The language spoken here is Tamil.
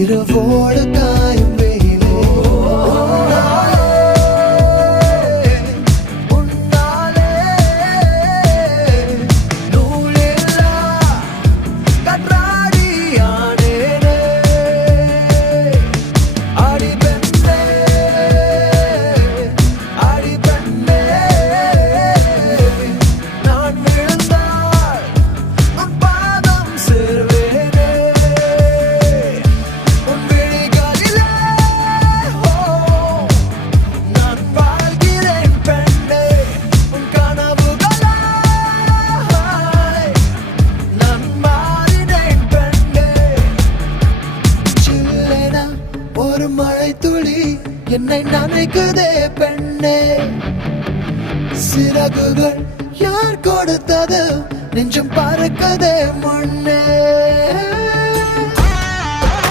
இரவோடு காயும் வெயிலே உன்னாலே நூலில்லா கற்றாடியானேனே அடி பெண்ணே அடி பெண்ணே நான் விழுந்தால் உன் பாதம் சேர்வேனே உன் விழிகளிலே நான் வாழ்கிறேன் பெண்ணே உன் கனவுகளாய் நான் மாறினேன் பெண்ணே சில்லென ஒரு மழை துளி என்னை நனைக்குதே பெண்ணே சிறகுகள் யார் கொடுத்தது நெஞ்சம் பறக்கதே முன்னே